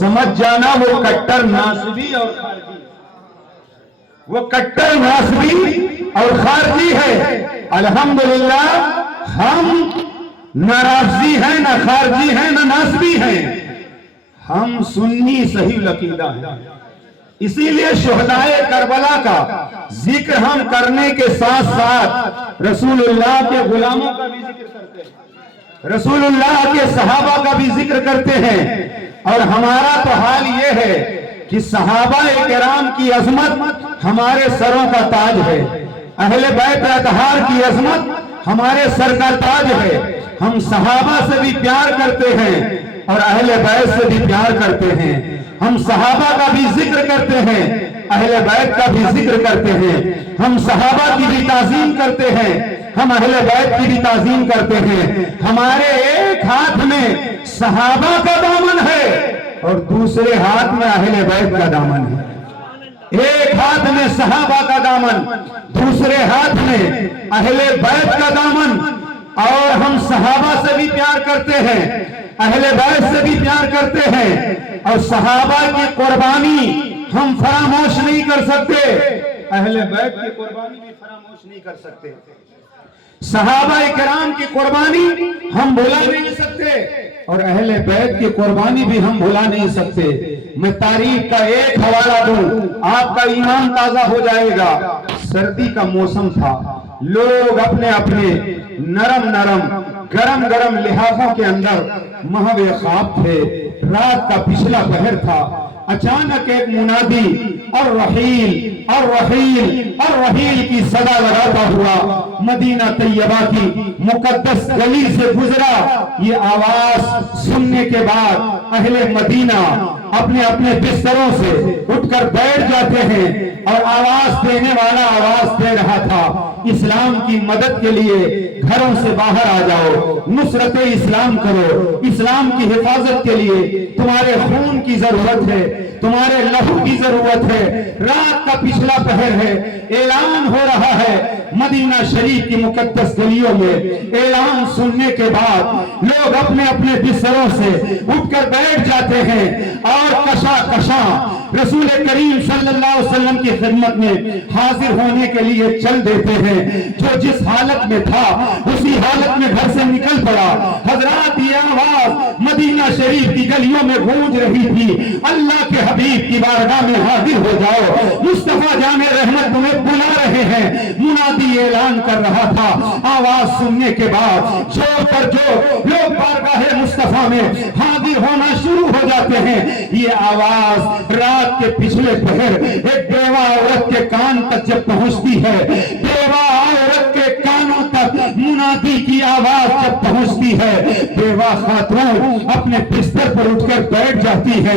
سمجھ جانا وہ کٹر ناصبی اور خارجی، وہ کٹر ناصبی اور خارجی ہے۔ الحمدللہ ہم نہ رافضی ہیں، نہ خارجی ہیں، نہ ناصبی ہیں، ہم سنی صحیح العقیدہ ہیں۔ اسی لیے شہدائے کربلا کا ذکر ہم کرنے کے ساتھ ساتھ رسول اللہ کے غلاموں کا بھی ذکر کرتے ہیں، رسول اللہ کے صحابہ کا بھی ذکر کرتے ہیں۔ اور ہمارا تو حال یہ ہے کہ صحابہ کرام کی عظمت ہمارے سروں کا تاج ہے، اہل بیت اطہار کی عظمت ہمارے سر کا تاج ہے۔ ہم صحابہ سے بھی پیار کرتے ہیں اور اہل بیت سے بھی پیار کرتے ہیں۔ ہم صحابہ کا بھی ذکر کرتے ہیں، اہل بیت کا بھی ذکر کرتے ہیں۔ ہم صحابہ کی بھی تعظیم کرتے ہیں، ہم اہل بیت کی بھی تعظیم کرتے ہیں۔ ہمارے ایک ہاتھ میں صحابہ کا دامن ہے اور دوسرے ہاتھ میں اہل بیت کا دامن ہے۔ ایک ہاتھ میں صحابہ کا دامن، دوسرے ہاتھ میں اہل بیت کا دامن۔ اور ہم صحابہ سے بھی پیار کرتے ہیں، اہل بیت سے بھی پیار کرتے ہیں، اور صحابہ کی قربانی ہم فراموش نہیں کر سکتے، اہل بیت کی قربانی بھی فراموش نہیں کر سکتے۔ صحابہ کرام کی قربانی ہم بھلا نہیں سکتے اور اہل بیت کی قربانی بھی ہم بھلا نہیں سکتے۔ میں تاریخ کا ایک حوالہ دوں، آپ کا ایمان تازہ ہو جائے گا۔ سردی کا موسم تھا، لوگ اپنے اپنے نرم نرم گرم گرم لحافوں کے اندر محو خواب تھے، رات کا پچھلا پہر تھا۔ اچانک ایک منادی الرحیل الرحیل الرحیل کی صدا لگاتا ہوا مدینہ طیبہ کی مقدس گلی سے گزرا۔ یہ آواز سننے کے بعد اہل مدینہ اپنے اپنے بستروں سے اٹھ کر بیٹھ جاتے ہیں، اور آواز دینے والا آواز دے رہا تھا، اسلام کی مدد کے لیے گھروں سے باہر آ جاؤ، نصرت اسلام کرو، اسلام کی حفاظت کے لیے تمہارے خون کی ضرورت ہے، تمہارے لہو کی ضرورت ہے۔ رات کا پچھلا پہر ہے، اعلان ہو رہا ہے مدینہ شریف کی مقدس گلیوں میں۔ اعلان سننے کے بعد لوگ اپنے اپنے بستروں سے اٹھ کر بیٹھ جاتے ہیں اور کشا کشاں رسول کریم صلی اللہ علیہ وسلم کی خدمت میں حاضر ہونے کے لیے چل دیتے ہیں۔ جو جس حالت میں تھا اسی حالت میں گھر سے نکل پڑا۔ حضرات یہ آواز مدینہ شریف کی گلیوں میں گونج رہی تھی، اللہ کے حبیب کی بارگاہ میں حاضر ہو جاؤ، مصطفیٰ جان رحمت تمہیں بلا رہے ہیں۔ منادی اعلان کر رہا تھا۔ آواز سننے کے بعد جو پر جو لوگ بارگاہ مصطفیٰ میں حاضر ہونا شروع ہو جاتے ہیں۔ یہ آواز رات کے پچھلے پہر ایک بیوہ عورت کے کان تک جب پہنچتی ہے، بیوہ عورت کے کانوں تک منادی کی آواز جب پہنچتی ہے، بیوہ خاتون اپنے بستر پر اٹھ کر بیٹھ جاتی ہے،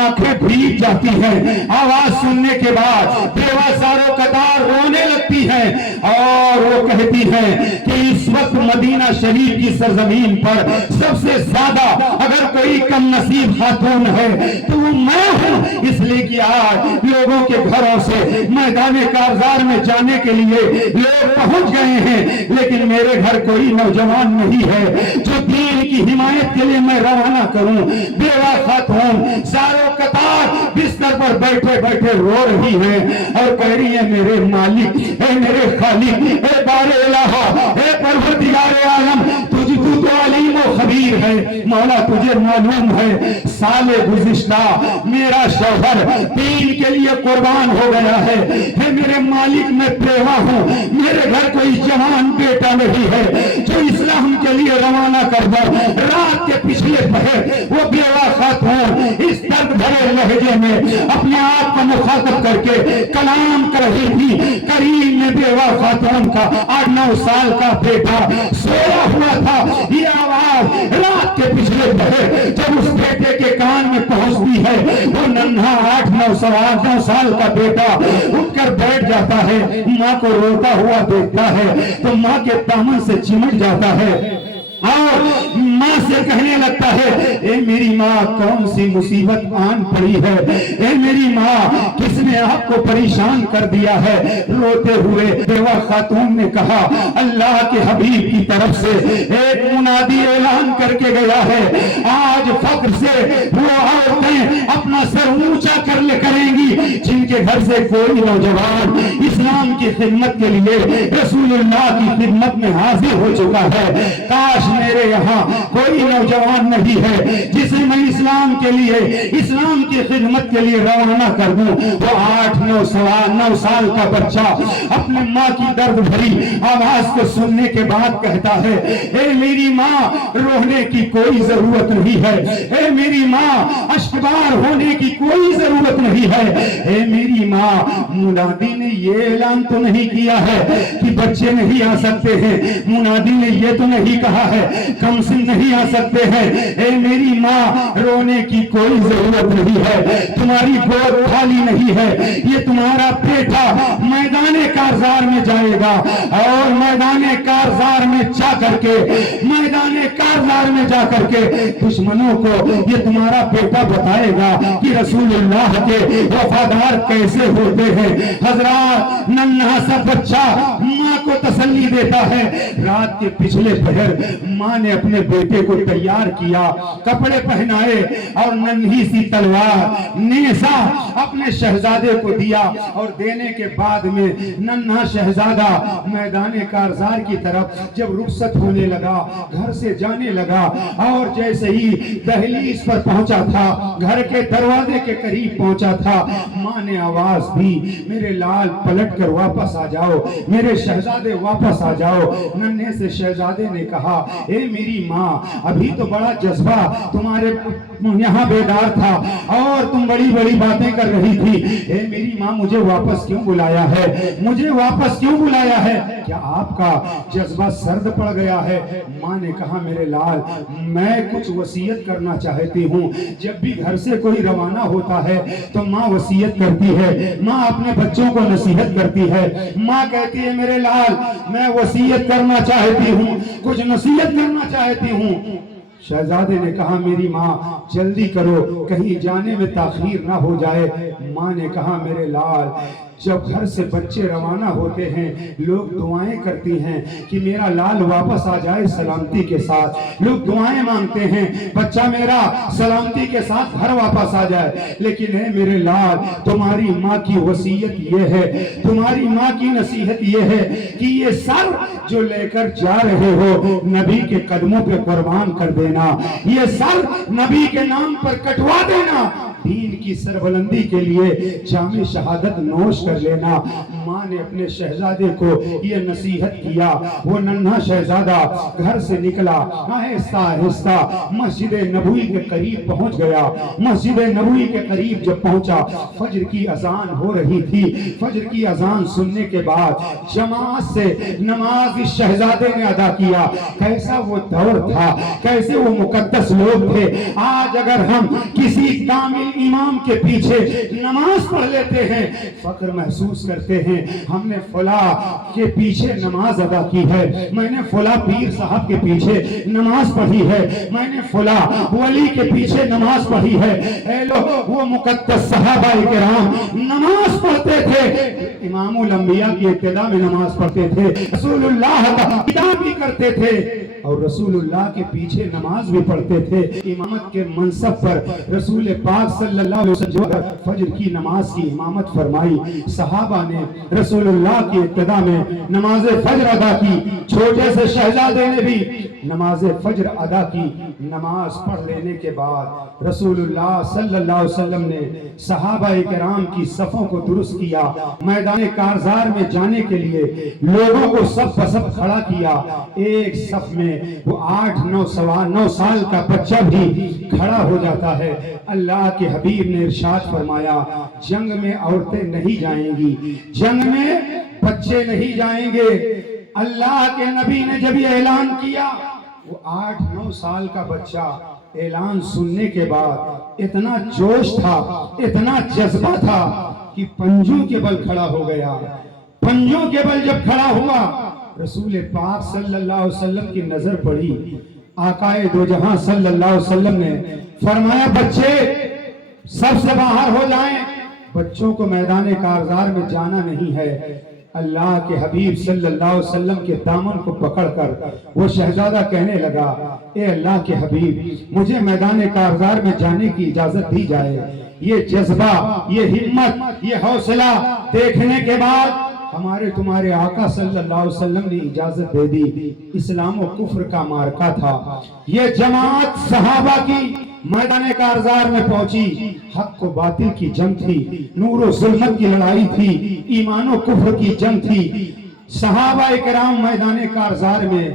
آنکھیں بھیگ جاتی ہیں۔ آواز سننے کے بعد بیوہ ساروں قطار رونے لگتی ہے اور وہ کہتی ہے کہ اس وقت مدینہ شریف کی سرزمین پر سب سے زیادہ اگر کوئی کم نصیب خاتون ہے تو وہ میں ہوں، اس لیے کہ آج لوگوں کے گھروں سے میدان کارزار میں جانے کے لیے لوگ پہنچ گئے ہیں، لیکن میرے گھر کوئی نوجوان نہیں ہے جو دین کی حمایت کے لیے میں روانہ کروں۔ بیوہ خاتون ساروں قطار بستر پر بیٹھے بیٹھے رو رہی ہے اور کہہ رہی ہے، میرے مالک، اے میرے خالق، اے بار الہ، اے پروردگار عالم، تو علیم و خبیر ہے، مولا تجھے معلوم ہے سال گزشتہ میرا شوہر دین کے لیے قربان ہو گیا ہے، اے میرے مالک میں بیوہ ہوں، میرے گھر کوئی جوان بیٹا نہیں ہے جو اسلام کے لیے روانہ کر دو۔ رات کے پچھلے پہر وہ بیوہ خاتون اس درد بھرے لہجے میں اپنے آپ کو مخاطب کر کے کلام کر رہی تھی۔ کریم میں بیوہ خاتون کا 8-9 سال کا بیٹا سویا ہوا تھا۔ یہ آواز رات کے پچھلے پہر جب اس بیٹے کے کان میں پہنچتی ہے، وہ ننھا 8-9 سال کا بیٹا اٹھ کر بیٹھ جاتا ہے، ماں کو روتا ہوا دیکھتا ہے تو ماں کے دامن سے چمٹ جاتا ہے اور ماں سے کہنے لگتا ہے، اے میری ماں کون سی مصیبت آن پڑی ہے، اے میری ماں کس نے آپ کو پریشان کر دیا ہے۔ روتے ہوئے بیوہ خاتون نے کہا، اللہ کے حبیب کی طرف سے ایک منادی اعلان کر کے گیا ہے، آج فقر سے وہ عورتیں جن کے گھر سے کوئی نوجوان اسلام کی خدمت کے لیے رسول اللہ کی خدمت میں حاضر ہو چکا ہے، کاش میرے یہاں کوئی نوجوان نہیں ہے جسے میں اسلام کے لیے، اسلام کی خدمت کے لیے روانہ کر دوں۔ وہ 8-9 سال کا بچہ اپنے ماں کی درد بھری آواز کو سننے کے بعد کہتا ہے، اے میری ماں، رونے کی کوئی ضرورت نہیں ہے، اے میری ماں، اشکبار ہونے کی کوئی ضرورت نہیں ہے، اے میری ماں، منادی نے یہ اعلان تو نہیں کیا ہے کہ بچے نہیں آ سکتے ہیں، منادی نے یہ تو نہیں کہا ہے کم سن نہیں آ سکتے ہیں، اے میری ماں، رونے کی کوئی ضرورت نہیں ہے، تمہاری گود خالی نہیں ہے، یہ تمہارا بیٹا میدان کارزار میں جائے گا، اور میدان کارزار میں جا کر کے، میدان کارزار میں جا کر کے دشمنوں کو یہ تمہارا بیٹا بتائے گا کہ رسول اللہ کے وفادار کیسے ہوتے ہیں۔ حضرات، ننھا سا بچہ ماں کو تسلی دیتا ہے۔ رات کے پچھلے پہر ماں نے اپنے بیٹے کو تیار کیا، کپڑے پہنائے اور ننھی سی تلوار نیزہ اپنے شہزادے کو دیا، اور دینے کے بعد میں ننھا شہزادہ میدان کارزار کی طرف جب رخصت ہونے لگا، گھر سے جانے لگا، اور جیسے ہی دہلیز پر پہنچا تھا، گھر کے دروازے کے قریب پہنچا تھا، ماں نے آواز دی، میرے لال پلٹ کر واپس آ جاؤ، میرے شہزادے واپس آ جاؤ۔ ننھے سے شہزادے نے کہا، اے میری ماں، ابھی تو بڑا جذبہ تمہارے یہاں بیدار تھا اور تم بڑی بڑی باتیں کر رہی تھی، اے میری ماں، مجھے واپس کیوں بلایا ہے، مجھے واپس کیوں بلایا ہے، کیا آپ کا جذبہ سرد پڑ گیا ہے؟ ماں نے کہا، میرے لال، میں کچھ وصیت کرنا چاہتی ہوں۔ جب بھی گھر سے کوئی روانہ ہوتا ہے تو ماں وصیت کرتی ہے، ماں اپنے بچوں کو نصیحت کرتی ہے، ماں کہتی ہے، میرے لال، میں وصیت کرنا چاہتی ہوں، کچھ نصیحت کرنا چاہتی ہوں۔ شہزادے نے کہا، میری ماں، جلدی کرو، کہیں جانے میں تاخیر نہ ہو جائے۔ ماں نے کہا، میرے لال، جب گھر سے بچے روانہ ہوتے ہیں لوگ دعائیں کرتی ہیں کہ میرا لال واپس آ جائے سلامتی کے ساتھ، لوگ دعائیں مانگتے ہیں بچہ میرا سلامتی کے ساتھ گھر واپس آ جائے، لیکن اے میرے لال، تمہاری ماں کی وصیت یہ ہے، تمہاری ماں کی نصیحت یہ ہے کہ یہ سر جو لے کر جا رہے ہو نبی کے قدموں پہ قربان کر دینا، یہ سر نبی کے نام پر کٹوا دینا، دین کی سربلندی کے لیے جام شہادت نوش کر لینا۔ ماں نے اپنے شہزادے کو یہ نصیحت کیا۔ وہ ننھا شہزادہ گھر سے نکلا، آہستہ آہستہ مسجد نبوی کے قریب پہنچ گیا۔ مسجد نبوی کے قریب جب پہنچا، فجر کی اذان ہو رہی تھی۔ فجر کی اذان سننے کے بعد جماعت سے نماز اس شہزادے نے ادا کیا۔ کیسا وہ دور تھا، کیسے وہ مقدس لوگ تھے۔ آج اگر ہم کسی کامل امام کے پیچھے نماز پڑھ لیتے ہیں، فخر محسوس کرتے ہیں، ہم نے فلاں کے پیچھے نماز ادا کی ہے، میں نے فلاں پیر صاحب کے پیچھے نماز پڑھی ہے، میں نے فلاں ولی کے پیچھے نماز پڑھی ہے۔ اے لوگ، وہ مقدس صحابہ کرام نماز پڑھتے تھے، امام الانبیاء کی ابتدا میں نماز پڑھتے تھے، رسول اللہ کا اتباع بھی کرتے تھے، اور رسول اللہ کے پیچھے نماز بھی پڑھتے تھے۔ امامت کے منصب پر رسول پاک صلی اللہ علیہ وسلم فجر کی نماز کی امامت فرمائی۔ صحابہ نے رسول اللہ کی ابتدا میں نماز فجر ادا کی، چھوٹے سے شہزادے نے بھی نماز فجر ادا کی۔ نماز پڑھ لینے کے بعد رسول اللہ صلی اللہ علیہ وسلم نے صحابہ کرام کی صفوں کو درست کیا، میدان کارزار میں جانے کے لیے لوگوں کو سب بسب کھڑا کیا۔ ایک صف میں وہ 8-9 سال کا بچہ بھی کھڑا ہو جاتا ہے۔ اللہ کے حبیب نے ارشاد فرمایا، جنگ میں عورتیں نہیں جائیں گی، جنگ میں بچے نہیں جائیں گے۔ اللہ کے نبی نے جب یہ اعلان کیا، وہ 8-9 سال کا بچہ اعلان سننے کے بعد اتنا جوش تھا، اتنا جذبہ تھا کہ پنجوں کے بل کھڑا ہو گیا۔ پنجوں کے بل جب کھڑا ہوا، رسول پاک صلی اللہ علیہ وسلم کی نظر پڑی۔ آقائے دو جہاں صلی اللہ علیہ وسلم نے فرمایا، بچے سب سے باہر ہو جائیں، بچوں کو میدان کارزار میں جانا نہیں ہے۔ اللہ کے حبیب صلی اللہ علیہ وسلم کے دامن کو پکڑ کر وہ شہزادہ کہنے لگا، اے اللہ کے حبیب، مجھے میدان کارزار میں جانے کی اجازت دی جائے۔ یہ جذبہ، یہ ہمت، یہ حوصلہ دیکھنے کے بعد ہمارے تمہارے آقا صلی اللہ علیہ وسلم نے اجازت دے دی۔ اسلام و کفر کا معرکہ تھا، یہ جماعت صحابہ کی میدان کارزار میں پہنچی، حق و باطل کی جنگ تھی، نور و ظلمت کی لڑائی تھی، ایمان و کفر کی جنگ تھی۔ صحابہ کرام میدان کارزار میں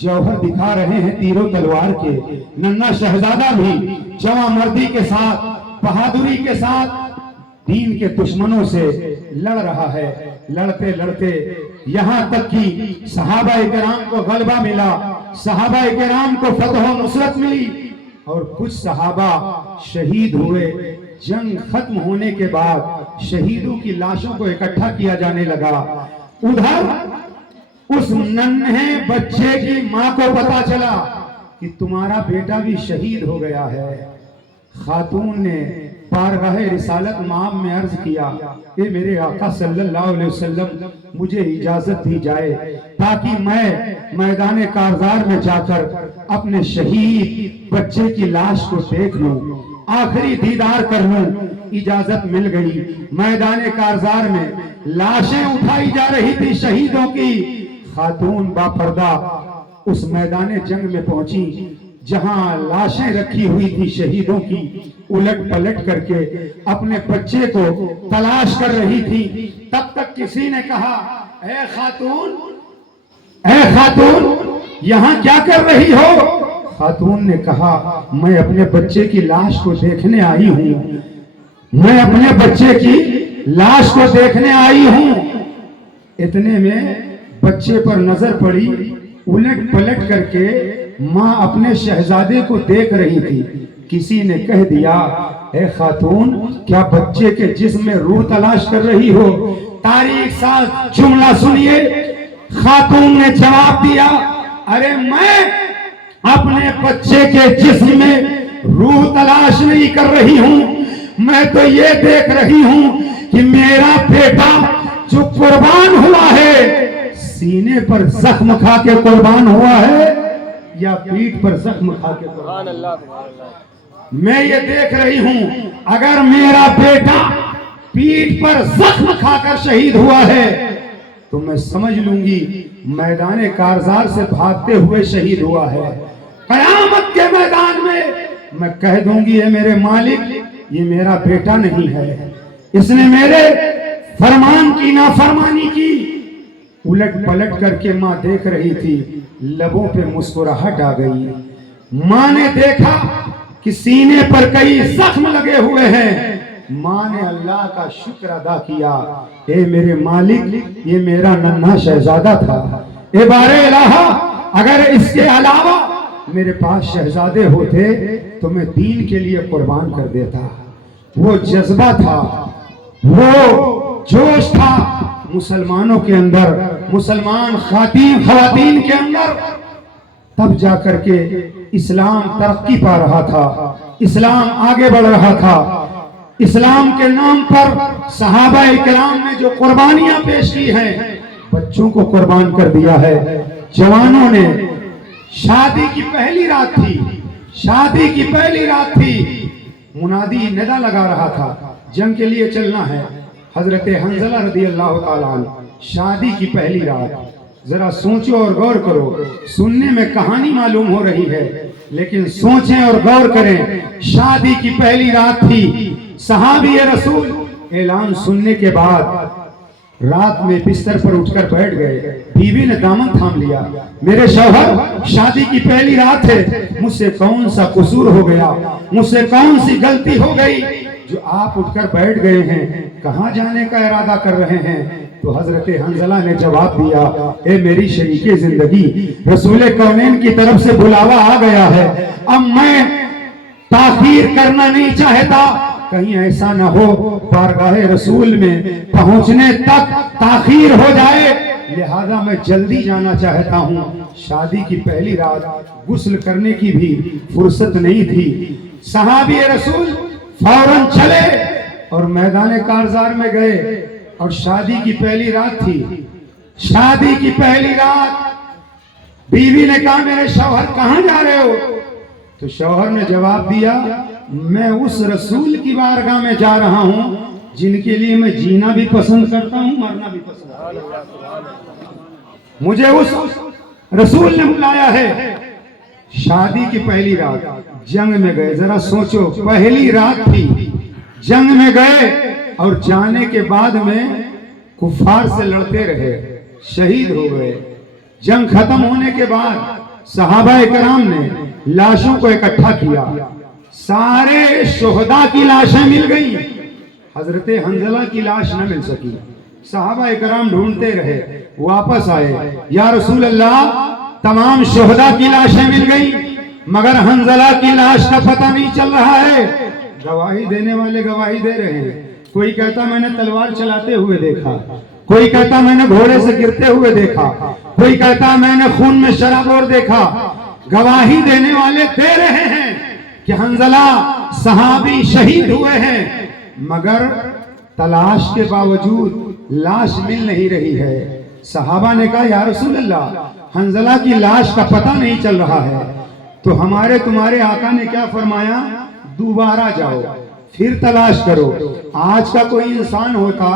جوہر دکھا رہے ہیں تیر و تلوار کے، ننھا شہزادہ بھی جواں مردی کے ساتھ، بہادری کے ساتھ دین کے دشمنوں سے لڑ رہا ہے۔ لڑتے لڑتے یہاں تک کہ صحابہ کرام کو غلبہ ملا، صحابہ کرام کو فتح و نصرت ملی، اور کچھ صحابہ شہید ہوئے۔ جنگ ختم ہونے کے بعد شہیدوں کی لاشوں کو اکٹھا کیا جانے لگا۔ ادھر اس ننھے بچے کی ماں کو پتا چلا کہ تمہارا بیٹا بھی شہید ہو گیا ہے۔ خاتون نے بارگاہ رسالت مآب میں عرض کیا، اے میرے آقا صلی اللہ علیہ وسلم، مجھے اجازت دی جائے تاکہ میں میدان کارزار میں جا کر اپنے شہید بچے کی لاش کو دیکھ لوں، آخری دیدار کر لوں۔ اجازت مل گئی۔ میدان کارزار میں لاشیں اٹھائی جا رہی تھی شہیدوں کی۔ خاتون با پردہ اس میدان جنگ میں پہنچی جہاں لاشیں رکھی ہوئی تھی شہیدوں کی، الٹ پلٹ کر کے اپنے بچے کو تلاش کر رہی تھی۔ تب تک کسی نے کہا، اے خاتون، اے خاتون، یہاں کیا کر رہی ہو؟ خاتون نے کہا، میں اپنے بچے کی لاش کو دیکھنے آئی ہوں، میں اپنے بچے کی لاش کو دیکھنے آئی ہوں۔ اتنے میں بچے پر نظر پڑی، الٹ پلٹ کر کے ماں اپنے شہزادے کو دیکھ رہی تھی۔ کسی نے کہہ دیا، اے خاتون، کیا بچے کے جسم میں روح تلاش کر رہی ہو؟ تاریخ ساتھ جملہ سنیے۔ خاتون نے جواب دیا، ارے میں اپنے بچے کے جسم میں روح تلاش نہیں کر رہی ہوں، میں تو یہ دیکھ رہی ہوں کہ میرا بیٹا جو قربان ہوا ہے، سینے پر زخم کھا کے قربان ہوا ہے یا پیٹھ پر زخم کھا کے قربان ہوا ہے؟ میں یہ دیکھ رہی ہوں، اگر میرا بیٹا پیٹھ پر زخم کھا کر شہید ہوا ہے تو میں سمجھ لوں گی میدان کارزار سے بھاگتے ہوئے شہید ہوا ہے۔ قیامت کے میدان میں کہہ دوں گی، اے میرے مالک، یہ میرا بیٹا نہیں ہے، اس نے میرے فرمان کی نافرمانی کی۔ الٹ پلٹ کر کے ماں دیکھ رہی تھی، لبوں پہ مسکراہٹ آ گئی۔ ماں نے دیکھا کہ سینے پر کئی زخم لگے ہوئے ہیں۔ ماں نے اللہ کا شکر ادا کیا، اے میرے مالک، یہ میرا ننھا شہزادہ تھا۔ اے بار الہ، اگر اس کے علاوہ میرے پاس شہزادے ہوتے تو میں دین کے لیے قربان کر دیتا۔ وہ جذبہ تھا، وہ جوش تھا مسلمانوں کے اندر، مسلمان خواتین کے اندر۔ تب جا کر کے اسلام ترقی پا رہا تھا، اسلام آگے بڑھ رہا تھا۔ اسلام کے نام پر صحابہ کرام نے جو قربانیاں پیش کی ہیں، بچوں کو قربان کر دیا ہے، جوانوں نے۔ شادی کی پہلی رات تھی، شادی کی پہلی رات تھی، منادی ندا لگا رہا تھا، جنگ کے لیے چلنا ہے۔ حضرت حنظلہ رضی اللہ تعالیٰ عنہ، شادی کی پہلی رات۔ ذرا سوچو اور غور کرو، سننے میں کہانی معلوم ہو رہی ہے لیکن سوچیں اور غور کریں۔ شادی کی پہلی رات تھی، صحابی رسول اعلان سننے کے بعد رات میں بستر پر اٹھ کر بیٹھ گئے۔ بیوی نے دامن تھام لیا، میرے شوہر، شادی کی پہلی رات ہے، مجھ سے کون سا قصور ہو گیا، مجھ سے کون سی غلطی ہو گئی جو آپ اٹھ کر بیٹھ گئے ہیں، کہاں جانے کا ارادہ کر رہے ہیں؟ تو حضرت حنظلہ نے جواب دیا، اے میری شریک زندگی، رسول کونین کی طرف سے بلاوا آ گیا ہے، اب میں تاخیر کرنا نہیں چاہتا، کہیں ایسا نہ ہو بارگاہ رسول میں پہنچنے تک تاخیر ہو جائے، لہذا میں جلدی جانا چاہتا ہوں۔ شادی کی پہلی رات، غسل کرنے کی بھی فرصت نہیں تھی۔ صحابی رسول فوراً چلے اور میدان کارزار میں گئے۔ اور شادی کی پہلی رات تھی. شادی کی پہلی رات بیوی نے کہا میرے شوہر کہاں جا رہے ہو؟ تو شوہر نے جواب دیا میں اس رسول کی بارگاہ میں جا رہا ہوں جن کے لیے میں جینا بھی پسند کرتا ہوں مرنا بھی پسند کرتا ہوں. مجھے اس رسول نے بلایا ہے. شادی کی پہلی رات جنگ میں گئے. ذرا سوچو پہلی رات تھی جنگ میں گئے اور جانے کے بعد میں کفار سے لڑتے رہے شہید ہو گئے. جنگ ختم ہونے کے بعد صحابہ کرام نے لاشوں کو اکٹھا کیا. سارے شہداء کی لاشیں مل گئی. حضرت حنظلہ کی لاش نہ مل سکی. صحابہ کرام ڈھونڈتے رہے واپس آئے یا رسول اللہ تمام شہداء کی لاشیں مل گئی مگر حنظلہ کی لاش کا پتہ نہیں چل رہا ہے. گواہی دینے والے گواہی دے رہے ہیں. کوئی کہتا میں نے تلوار چلاتے ہوئے دیکھا, کوئی کہتا میں نے گھوڑے سے گرتے ہوئے دیکھا, کوئی کہتا میں نے خون میں شرابور دیکھا. گواہی دینے والے دے رہے ہیں کہ حنظلہ صحابی شہید ہوئے ہیں مگر تلاش کے باوجود لاش مل نہیں رہی ہے. صحابہ نے کہا یا رسول اللہ حنظلہ کی لاش کا پتہ نہیں چل رہا ہے. تو ہمارے تمہارے آقا نے کیا فرمایا دوبارہ جاؤ پھر تلاش کرو. آج کا کوئی انسان ہوتا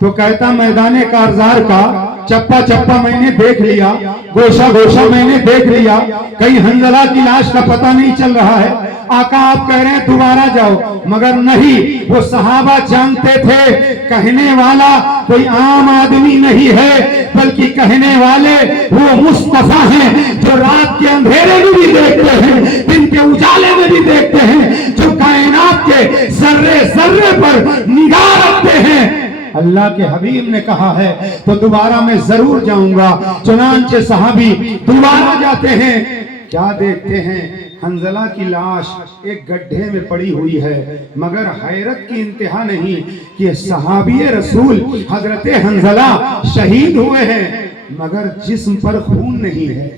تو کہتا میدان کارزار کا چپا چپا میں نے دیکھ لیا, گوشہ گوشہ میں نے دیکھ لیا, کہیں حنظلہ کی لاش کا پتہ نہیں چل رہا ہے. آقا آپ کہہ رہے ہیں دوبارہ جاؤ مگر نہیں. وہ صحابہ جانتے تھے کہنے والا کوئی عام آدمی نہیں ہے بلکہ کہنے والے وہ مصطفیٰ ہیں جو رات کے اندھیرے میں بھی دیکھتے ہیں دن کے اجالے میں بھی دیکھتے ہیں, جو کائنات کے ذرے ذرے پر نگاہ رکھتے ہیں. اللہ کے حبیب نے کہا ہے تو دوبارہ میں ضرور جاؤں گا. چنانچہ صحابی دوبارہ جاتے ہیں. کیا دیکھتے ہیں حنظلہ کی لاش ایک گڈھے میں پڑی ہوئی ہے مگر حیرت کی انتہا نہیں کہ صحابی رسول حضرت حنظلہ شہید ہوئے ہیں مگر جسم پر خون نہیں ہے,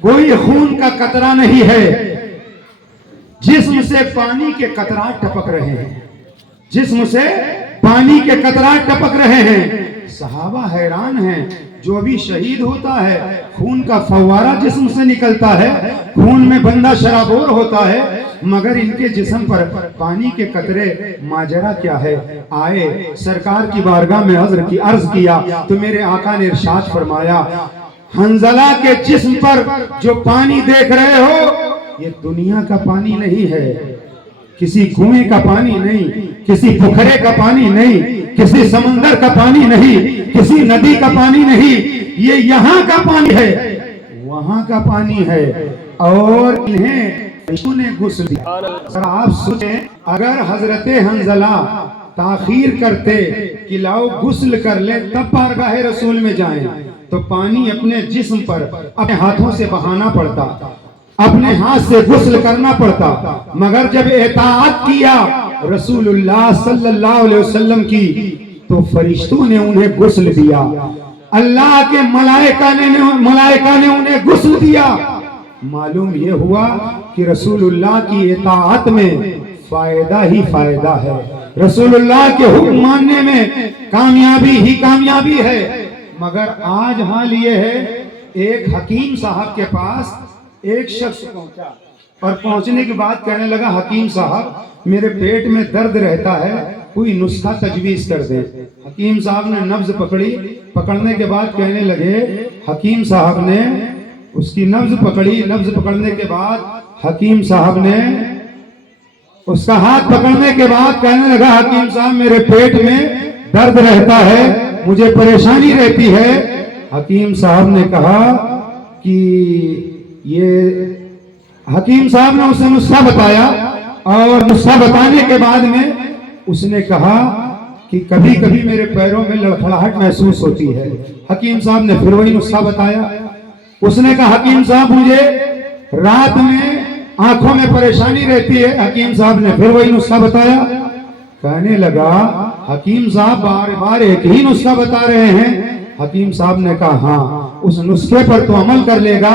کوئی خون کا قطرہ نہیں ہے. جسم سے پانی کے قطرات ٹپک رہے ہیں, جسم سے پانی کے قطرات ٹپک رہے ہیں. صحابہ حیران ہیں. جو بھی شہید ہوتا ہے خون کا فوارہ جسم سے نکلتا ہے, خون میں بندہ شرابور ہوتا ہے مگر ان کے جسم پر پانی کے قطرے. ماجرا کیا ہے؟ آئے سرکار کی بارگاہ میں عرض کیا تو میرے آقا نے ارشاد فرمایا حنظلہ کے جسم پر جو پانی دیکھ رہے ہو یہ دنیا کا پانی نہیں ہے, کسی کنویں کا پانی نہیں, کسی پوکھرے کا پانی نہیں, کسی سمندر کا پانی نہیں, کسی ندی کا پانی نہیں. یہ یہاں کا پانی ہے, وہاں کا پانی ہے. اور انہیں فرشتوں نے غسل دیا. آپ سوچیں اگر حضرت حنظلہ تاخیر کرتے کہ لاؤ غسل کر لے تب بارگاہ رسول میں جائیں تو پانی اپنے جسم پر اپنے ہاتھوں سے بہانا پڑتا, اپنے ہاتھ سے غسل کرنا پڑتا. مگر جب اطاعت کیا رسول اللہ صلی اللہ علیہ وسلم کی تو فرشتوں نے انہیں غسل دیا, اللہ کے ملائکہ نے انہیں غسل دیا. معلوم یہ ہوا کہ رسول اللہ کی اطاعت میں فائدہ ہی فائدہ ہے, رسول اللہ کے حکم ماننے میں کامیابی ہی کامیابی ہے. مگر آج حال یہ ہے ایک حکیم صاحب کے پاس ایک شخص پہنچا اور پہنچنے کے بعد کہنے لگا حکیم صاحب میرے پیٹ میں درد رہتا ہے, کوئی نسخہ تجویز کر دے. حکیم صاحب نے نبض پکڑی, پکڑنے کے بعد کہنے لگے حکیم صاحب نے اس کی نبض پکڑی, نبض پکڑنے کے بعد حکیم صاحب نے اس کا ہاتھ پکڑنے کے بعد کہنے لگا حکیم صاحب میرے پیٹ میں درد رہتا ہے, مجھے پریشانی رہتی ہے. حکیم صاحب نے کہا کہ یہ حکیم صاحب نے اسے نسخہ بتایا اور نسخہ بتانے کے بعد میں اس نے کہا کہ کبھی کبھی میرے پیروں میں لڑکھڑاہٹ محسوس ہوتی ہے. حکیم صاحب نے پھر وہی نسخہ بتایا. اس نے کہا حکیم صاحب مجھے رات میں آنکھوں میں پریشانی رہتی ہے. حکیم صاحب نے پھر وہی نسخہ بتایا. کہنے لگا حکیم صاحب بار بار ایک ہی نسخہ بتا رہے ہیں. حکیم صاحب نے کہا ہاں اس نسخے پر تو عمل کر لے گا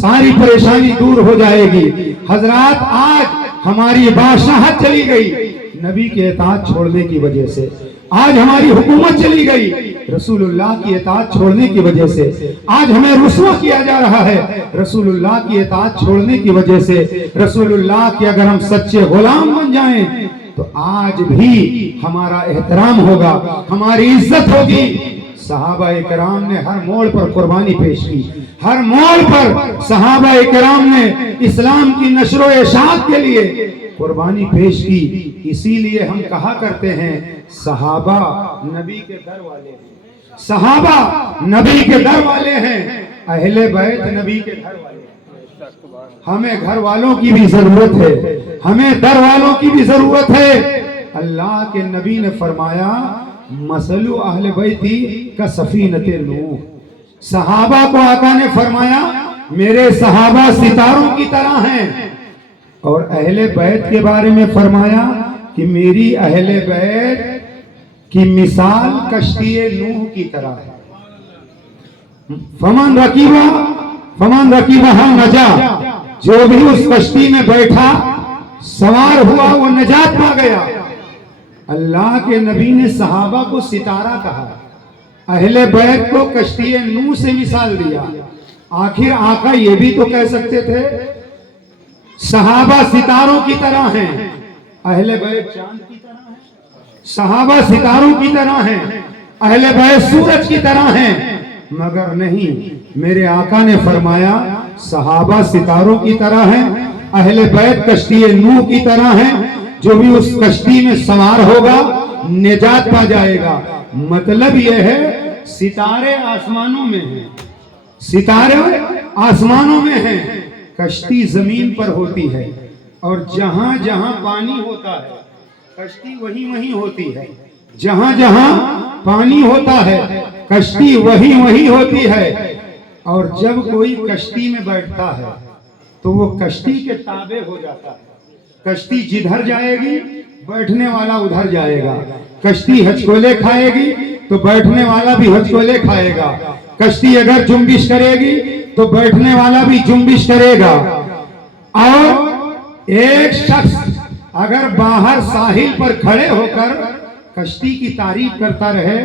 ساری پریشانی دور ہو جائے گی. حضرات آج ہماری بادشاہت چلی گئی نبی کے اطاعت چھوڑنے کی وجہ سے. آج ہماری حکومت چلی گئی رسول اللہ کی اطاعت چھوڑنے کی وجہ سے، آج ہمیں رسوا کیا جا رہا ہے رسول اللہ کی اطاعت چھوڑنے کی وجہ سے۔ رسول اللہ کے اگر ہم سچے غلام بن جائیں تو آج بھی ہمارا احترام ہوگا، ہماری عزت ہوگی۔ صحابہ کرام نے ہر موڑ پر قربانی پیش کی، ہر موڑ پر صحابہ کرام نے اسلام کی نشر و اشاعت کے لیے قربانی پیش کی۔ اسی لیے ہم کہا کرتے ہیں صحابہ نبی کے در والے ہیں، صحابہ نبی کے در والے ہیں، اہل بیت نبی کے در والے ہیں۔ ہمیں گھر والوں کی بھی ضرورت ہے، ہمیں در والوں کی بھی ضرورت ہے۔ اللہ کے نبی نے فرمایا مثل اہل بیتی کا سفینۃ نوح، صحابہ کو آقا نے فرمایا میرے صحابہ ستاروں کی طرح ہیں، اور اہل بیت کے بارے میں فرمایا کہ میری اہل بیت کی مثال کشتی نوح کی طرح ہے۔ فمن رکیبہا نجا، جو بھی اس کشتی میں بیٹھا سوار ہوا وہ نجات پا گیا۔ اللہ کے نبی نے صحابہ کو ستارہ کہا، اہل بیت کو کشتی نوح سے مثال دیا۔ آخر آقا یہ بھی تو کہہ سکتے تھے صحابہ ستاروں کی طرح ہیں، اہل بیت چاند کی طرح ہیں، صحابہ ستاروں کی طرح ہیں، اہل بیت سورج کی طرح ہیں، مگر نہیں، میرے آقا نے فرمایا صحابہ ستاروں کی طرح ہیں، اہل بیت کشتی نوح کی طرح ہیں، جو بھی اس کشتی میں سوار ہوگا نجات پا جائے گا۔ مطلب یہ ہے ستارے آسمانوں میں ہیں، ستارے آسمانوں میں ہیں، کشتی زمین پر ہوتی ہے، اور جہاں جہاں پانی ہوتا ہے کشتی وہیں ہوتی ہے، جہاں جہاں پانی ہوتا ہے کشتی وہیں ہوتی ہے۔ اور جب کوئی کشتی میں بیٹھتا ہے تو وہ کشتی کے تابع ہو جاتا ہے، کشتی جدھر جائے گی بیٹھنے والا ادھر جائے گا، کشتی ہچکولے کھائے گی تو بیٹھنے والا بھی ہچکولے کھائے گا، کشتی اگر جنبش کرے گی تو بیٹھنے والا بھی جنبش کرے گا۔ اور ایک شخص اگر باہر ساحل پر کھڑے ہو کر کشتی کی تعریف کرتا رہے،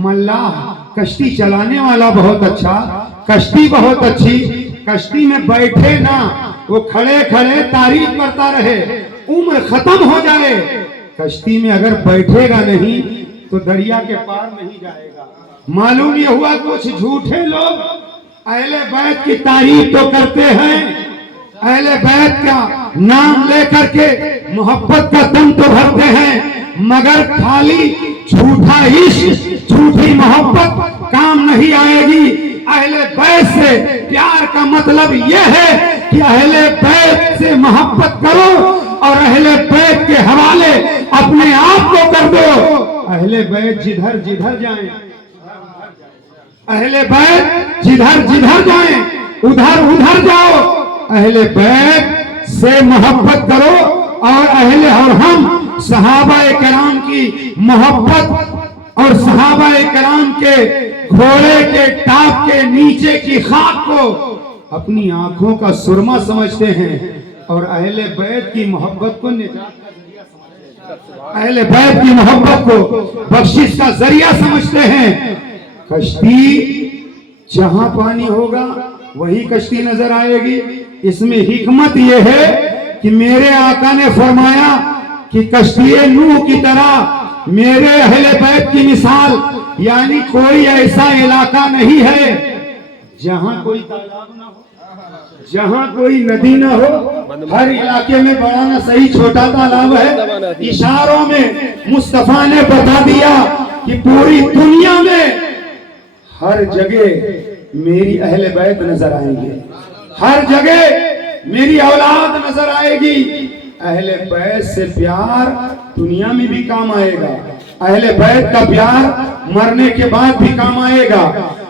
ملاح کشتی چلانے والا بہت اچھا، کشتی بہت اچھی، کشتی میں بیٹھے نہ وہ کھڑے کھڑے تعریف کرتا رہے، عمر ختم ہو جائے، کشتی میں اگر بیٹھے گا نہیں تو دریا کے پار نہیں جائے گا۔ معلوم یہ ہوا کچھ جھوٹے لوگ اہل بیت کی تعریف تو کرتے ہیں، اہل بیت کا نام لے کر کے محبت کا دم تو بھرتے ہیں، مگر خالی جھوٹا عشق جھوٹی محبت کام نہیں آئے گی۔ اہل بیت سے پیار کا مطلب یہ ہے کہ اہل بیت سے محبت کرو اور اہل بیت کے حوالے اپنے آپ کو کر دو۔ اہل بیت جدھر جدھر جائیں، اہل بیت جدھر جدھر جائیں ادھر ادھر جاؤ، اہل بیت سے محبت کرو، اور ہم صحابہ کرام کی محبت اور صحابہ کرام کے گھوڑے کے ٹاپ کے نیچے کی خاک کو اپنی آنکھوں کا سرما سمجھتے ہیں، اور اہل بیت کی محبت کو نجات کا ذریعہ سمجھتے ہیں، اہل بیت کی محبت کو بخشش کا ذریعہ سمجھتے ہیں۔ کشتی جہاں پانی ہوگا وہی کشتی نظر آئے گی۔ اس میں حکمت یہ ہے کہ میرے آقا نے فرمایا کہ کشتی نوح کی طرح میرے اہل بیت کی مثال، یعنی کوئی ایسا علاقہ نہیں ہے جہاں کوئی تالاب نہ ہو، جہاں کوئی ندی نہ ہو، ہر علاقے میں بڑا نہ صحیح چھوٹا تالاب ہے۔ اشاروں میں مصطفیٰ نے بتا دیا کہ پوری دنیا میں ہر جگہ میری اہل بیت نظر آئیں گے، ہر جگہ میری اولاد نظر آئے گی۔ اہل بیت سے پیار دنیا میں بھی کام آئے گا، اہل بیت کا پیار مرنے کے بعد بھی کام آئے گا،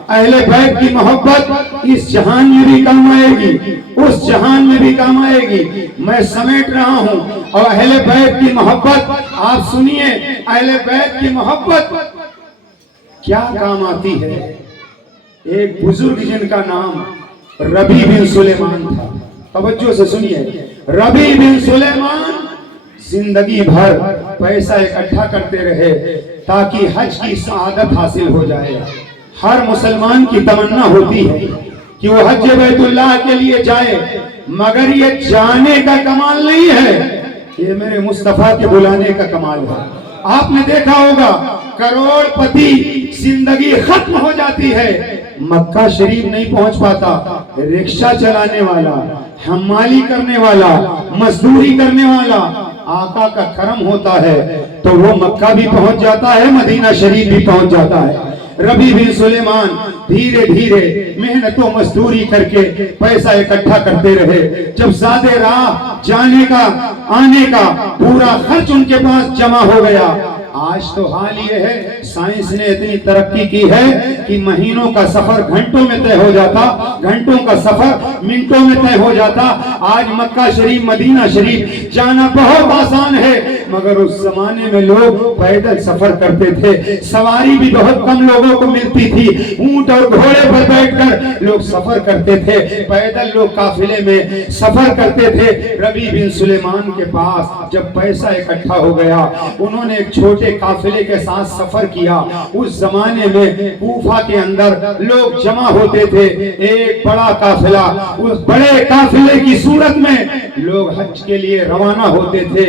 اہل بیت کی محبت اس جہان میں بھی کام آئے گی، اس جہان میں بھی کام آئے گی۔ میں سمیٹ رہا ہوں، اور اہل بیت کی محبت آپ سنیے، اہل بیت کی محبت کیا کام آتی ہے۔ ایک بزرگ جن کا نام ربیع بن سلیمان تھا، توجہ سے سنیے، ربیع بن سلیمان زندگی بھر پیسہ اکٹھا کرتے رہے تاکہ حج کی سعادت حاصل ہو جائے. ہر مسلمان کی تمنا ہوتی ہے کہ وہ حج بیت اللہ کے لیے جائے، مگر یہ جانے کا کمال نہیں ہے، یہ میرے مصطفیٰ کے بلانے کا کمال ہے. آپ نے دیکھا ہوگا کروڑ پتی زندگی ختم ہو جاتی ہے، مکہ شریف نہیں پہنچ پاتا، رکشہ چلانے والا، حمالی کرنے والا، مزدوری کرنے والا آقا کا کرم ہوتا ہے تو وہ مکہ بھی پہنچ جاتا ہے، مدینہ شریف بھی پہنچ جاتا ہے. ربیع بن سلیمان دھیرے دھیرے محنت و مزدوری کر کے پیسہ اکٹھا کرتے رہے. جب زیادہ راہ جانے کا آنے کا پورا خرچ ان کے پاس جمع ہو گیا. آج تو حال یہ ہے سائنس نے اتنی ترقی کی ہے کہ مہینوں کا سفر گھنٹوں میں طے ہو جاتا، گھنٹوں کا سفر منٹوں میں طے ہو جاتا. آج مکہ شریف مدینہ شریف جانا بہت آسان ہے، مگر اس زمانے میں لوگ پیدل سفر کرتے تھے، سواری بھی بہت کم لوگوں کو ملتی تھی، اونٹ اور گھوڑے پر بیٹھ کر لوگ سفر کرتے تھے، پیدل لوگ قافلے میں سفر کرتے تھے. ربیع بن سلیمان کے پاس جب پیسہ اکٹھا ہو گیا، انہوں نے ایک چھوٹے قافلے کے ساتھ سفر کیا. اس زمانے میں کوفہ کے اندر لوگ جمع ہوتے تھے، ایک بڑا قافلہ، اس بڑے قافلے کی صورت میں لوگ حج کے لیے روانہ ہوتے تھے.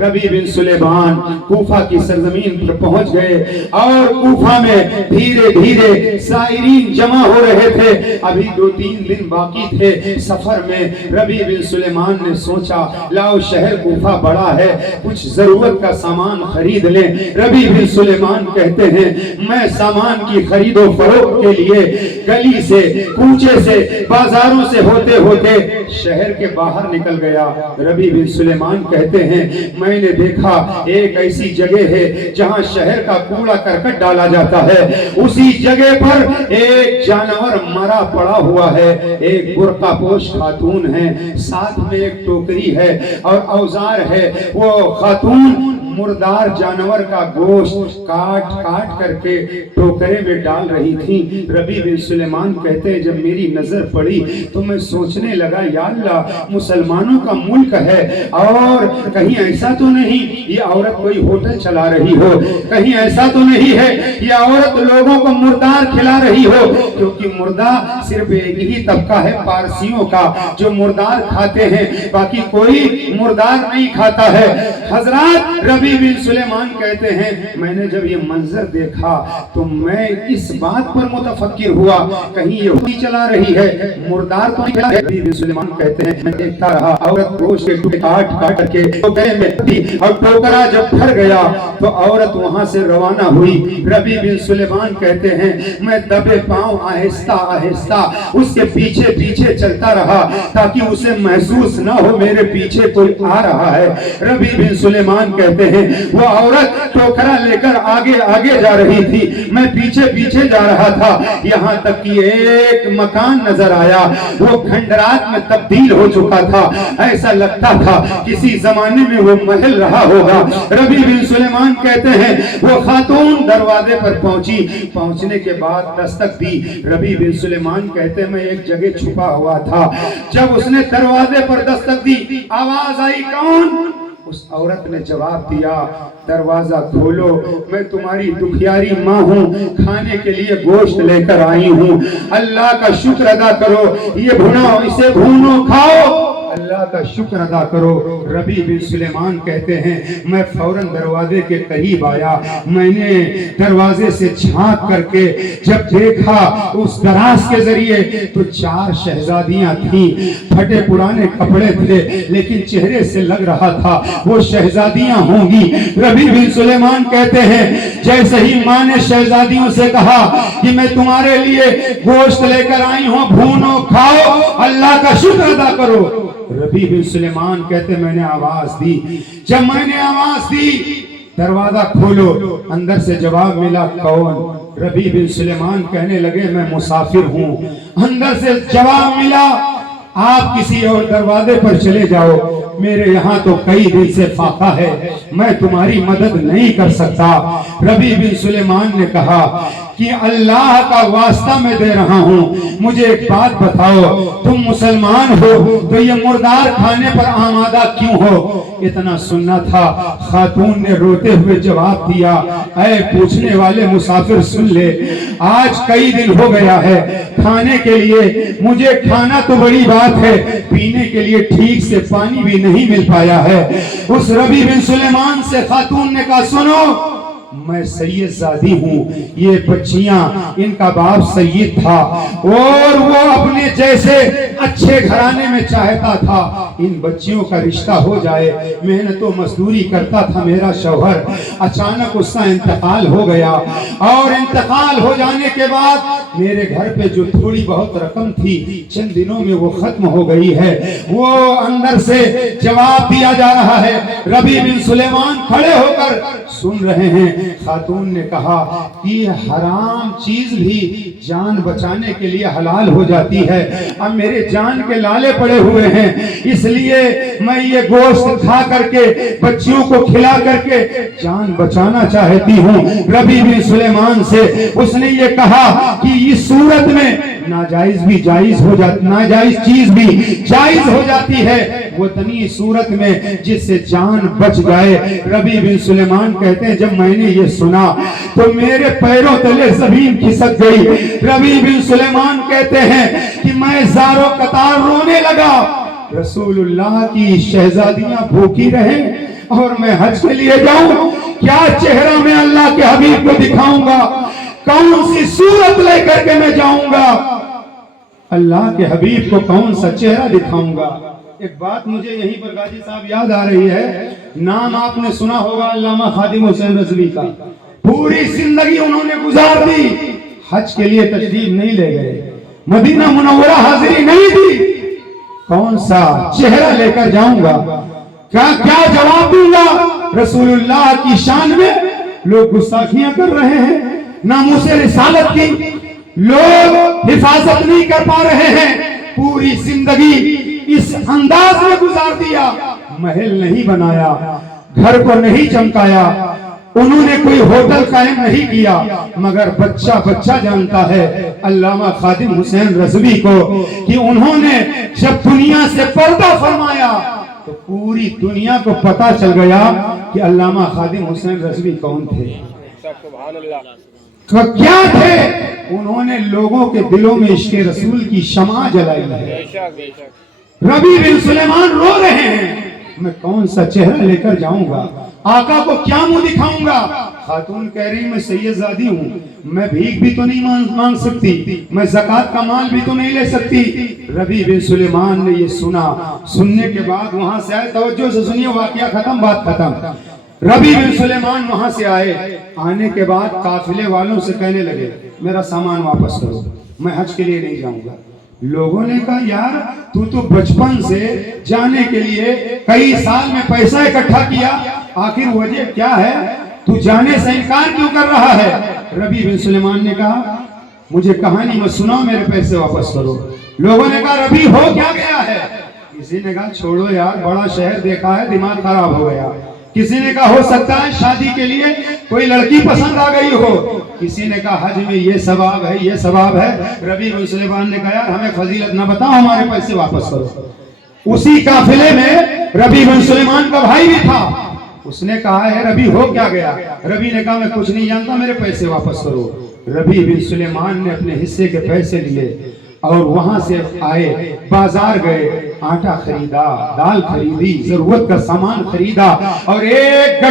ربیع بن سلیمان کوفہ کی سرزمین پر پہنچ گئے اور کوفہ میں دھیرے دھیرے زائرین جمع ہو رہے تھے. ابھی 2-3 دن باقی تھے سفر میں. ربیع بن سلیمان نے سوچا لاؤ شہر کوفہ بڑا ہے، کچھ ضرورت کا سامان خرید لیں. ربیع بن سلیمان کہتے ہیں میں سامان کی خرید و فروخت کے لیے گلی سے، کوچے سے، بازاروں سے ہوتے ہوتے شہر کے باہر نکل گیا. ربیع بن سلیمان کہتے ہیں میں نے دیکھا ایک ایسی جگہ ہے جہاں شہر کا کوڑا کرکٹ ڈالا جاتا ہے، اسی جگہ پر ایک جانور مرا پڑا ہوا ہے، ایک برقع پوش خاتون ہے، ساتھ میں ایک ٹوکری ہے اور اوزار ہے. وہ خاتون مردار جانور کا گوشت کاٹ کاٹ کر کے ٹوکرے میں ڈال رہی تھی. ربیع بن سلیمان کہتے ہیں جب میری نظر پڑی تو میں سوچنے لگا یا اللہ مسلمانوں کا ملک ہے اور کہیں ایسا تو نہیں یہ عورت کوئی ہوٹل چلا رہی ہو، کہیں ایسا تو نہیں ہے یہ عورت لوگوں کو مردار کھلا رہی ہو، کیونکہ مردہ صرف ایک ہی طبقہ ہے پارسیوں کا جو مردار کھاتے ہیں، باقی کوئی مردار نہیں کھاتا ہے. حضرات ربیع بن سلیمان کہتے ہیں میں نے جب یہ منظر دیکھا تو میں اس بات پر متفکر ہوا کہیں یہودی چلا رہی ہے، مردار تو نہیں کھلا. ربیع بن سلیمان کہتے ہیں میں دیکھتا رہا عورت گوشت کے ٹکڑے کاٹ کاٹ کے ٹوکرے میں دی اور ٹوکرا جب بھر گیا تو عورت وہاں سے روانہ ہوئی. ربیع بن سلیمان کہتے ہیں میں دبے پاؤں آہستہ آہستہ اس کے پیچھے پیچھے چلتا رہا تاکہ اسے محسوس نہ ہو میرے پیچھے کوئی آ رہا ہے. ربیع بن سلیمان کہتے ہیں وہ عورت ٹوکرا لے کر آگے آگے جا رہی تھی، میں پیچھے پیچھے جا رہا تھا، یہاں تک کہ ایک مکان نظر آیا، وہ کھنڈرات میں تبدیل ہو چکا تھا، ایسا لگتا تھا کسی زمانے میں وہ محل رہا ہوگا. ربیع بن سلیمان کہتے ہیں وہ خاتون دروازے پر پہنچی، پہنچنے کے بعد دستک دی. ربیع بن سلیمان کہتے ہیں میں ایک جگہ چھپا ہوا تھا، جب اس نے دروازے پر دستک دی آواز آئی کون؟ اس عورت نے جواب دیا دروازہ کھولو میں تمہاری دکھیاری ماں ہوں، کھانے کے لیے گوشت لے کر آئی ہوں، اللہ کا شکر ادا کرو، یہ بھناؤ اسے بھونو کھاؤ، اللہ کا شکر ادا کرو. ربیع بن سلیمان کہتے ہیں میں فوراً دروازے کے قریب آیا، میں نے دروازے سے جھانک کر کے جب دیکھا اس دراز کے ذریعے تو 4 شہزادیاں تھیں، پھٹے پرانے کپڑے تھے لیکن چہرے سے لگ رہا تھا وہ شہزادیاں ہوں گی. ربیع بن سلیمان کہتے ہیں جیسے ہی ماں نے شہزادیوں سے کہا کہ میں تمہارے لیے گوشت لے کر آئی ہوں، بھونو کھاؤ اللہ کا شکر ادا کرو. ربیع بن سلیمان کہتے میں نے آواز دی، جب میں نے آواز دی دروازہ کھولو، اندر سے جواب ملا کون؟ ربیع بن سلیمان کہنے لگے میں مسافر ہوں. اندر سے جواب ملا آپ کسی اور دروازے پر چلے جاؤ، میرے یہاں تو کئی دن سے فاقہ ہے، میں تمہاری مدد نہیں کر سکتا۔ ربیع بن سلیمان نے کہا کہ اللہ کا واسطہ میں دے رہا ہوں، مجھے ایک بات بتاؤ، تم مسلمان ہو تو یہ مردار کھانے پر آمادہ کیوں ہو؟ اتنا سننا تھا، خاتون نے روتے ہوئے جواب دیا، اے پوچھنے والے مسافر سن لے، آج کئی دن ہو گیا ہے، کھانے کے لیے مجھے کھانا تو بڑی بات ہے، پینے کے لیے ٹھیک سے پانی بھی نہیں مل پایا ہے۔ اس ربیع بن سلیمان سے خاتون نے کہا، سنو، میں سید زادی ہوں، یہ بچیاں، ان کا باپ سید تھا اور وہ اپنے جیسے اچھے گھرانے میں چاہتا تھا ان بچیوں کا رشتہ ہو جائے، محنت و مزدوری کرتا تھا میرا شوہر، اچانک اس کا انتقال ہو گیا، اور انتقال ہو جانے کے بعد میرے گھر پہ جو تھوڑی بہت رقم تھی چند دنوں میں وہ ختم ہو گئی ہے۔ وہ اندر سے جواب دیا جا رہا ہے، ربیع بن سلیمان کھڑے ہو کر سن رہے ہیں۔ خاتون نے کہا کہ حرام چیز بھی جان بچانے کے لیے حلال ہو جاتی ہے، اب میرے جان کے لالے پڑے ہوئے ہیں، اس لیے میں یہ گوشت کھا کر کے بچیوں کو کھلا کر کے جان بچانا چاہتی ہوں۔ ربیع بن سلیمان سے اس نے یہ کہا کہ اس صورت میں ناجائز بھی جائز ہو جاتی، ناجائز چیز بھی جائز ہو جاتی ہے وطنی صورت میں جس سے جان بچ جائے۔ ربیع بن سلیمان کہتے ہیں جب میں نے یہ سنا تو میرے پیروں تلے زمین کھسک گئی۔ ربیع بن سلیمان کہتے ہیں کہ میں زارو قطار رونے لگا، رسول اللہ کی شہزادیاں بھوکی رہیں اور میں حج کے لیے جاؤں، کیا چہرہ میں اللہ کے حبیب کو دکھاؤں گا، کون سی صورت لے کر کے میں جاؤں گا، اللہ کے حبیب کو کون سا چہرہ دکھاؤں گا۔ ایک بات مجھے یہیں پر غازی صاحب یاد آ رہی ہے، نام آپ نے سنا ہوگا علامہ خادم حسین رضوی کا، پوری زندگی انہوں نے گزار دی، حج کے لیے تشریف نہیں لے گئے، مدینہ منورہ حاضری نہیں دی، کون سا چہرہ لے کر جاؤں گا، کیا جواب دوں گا؟ رسول اللہ کی شان میں لوگ گستاخیاں کر رہے ہیں، ناموس رسالت کی لوگ حفاظت نہیں کر پا رہے ہیں، پوری زندگی اس انداز میں گزار دیا، محل نہیں بنایا، گھر کو نہیں چمکایا، انہوں نے کوئی ہوٹل قائم نہیں کیا، مگر بچہ جانتا ہے علامہ خادم حسین رضوی کو کہ انہوں نے جب دنیا سے پردہ فرمایا تو پوری دنیا کو پتا چل گیا کہ علامہ خادم حسین رضوی کون تھے، تو کیا تھے؟ انہوں نے لوگوں کے دلوں میں عشق رسول کی شمع جلائی ہے۔ ربیع بن سلیمان رو رہے ہیں، میں کون سا چہرہ لے کر جاؤں گا، آقا کو کیا منہ دکھاؤں گا؟ خاتون کہہ رہی میں سید زادی ہوں، میں بھیک بھی تو نہیں مانگ سکتی، میں زکوٰۃ کا مال بھی تو نہیں لے سکتی۔ ربیع بن سلیمان نے یہ سنا، سننے کے بعد وہاں سے آئے، توجہ سے سنیے، واقعہ ختم، بات ختم۔ ربیع بن سلیمان وہاں سے آئے، آنے کے بعد قافلے والوں سے کہنے لگے میرا سامان واپس کرو، میں حج کے لیے نہیں جاؤں گا۔ لوگوں نے کہا یار تو بچپن سے جانے کے لیے کئی سال میں پیسہ اکٹھا کیا، آخر وجہ کیا ہے، تو جانے سے انکار کیوں کر رہا ہے؟ ربیع بن سلیمان نے کہا مجھے کہانی مت سناؤ، میرے پیسے واپس کرو۔ لوگوں نے کہا ربیع ہو کیا گیا ہے؟ کسی نے کہا چھوڑو یار، بڑا شہر دیکھا ہے، دماغ خراب ہو گیا۔ کسی نے کہا ہو سکتا ہے شادی کے لیے کوئی لڑکی پسند آ گئی ہو، کسی نے کہا حج میں یہ ثواب ہے، یہ ثواب ہے۔ ربیع بن سلیمان نے کہا یار ہمیں فضیلت نہ بتاؤ، ہمارے پیسے واپس کرو۔ اسی قافلے میں ربیع بن سلیمان کا بھائی بھی تھا، اس نے کہا ہے ربیع ہو کیا گیا؟ ربیع نے کہا میں کچھ نہیں جانتا، میرے پیسے واپس کرو۔ ربیع بن سلیمان نے اپنے حصے کے پیسے لیے اور وہاں سے آئے، بازار گئے، آٹا خریدا، دال خریدی، ضرورت کا سامان خریدا اور ایک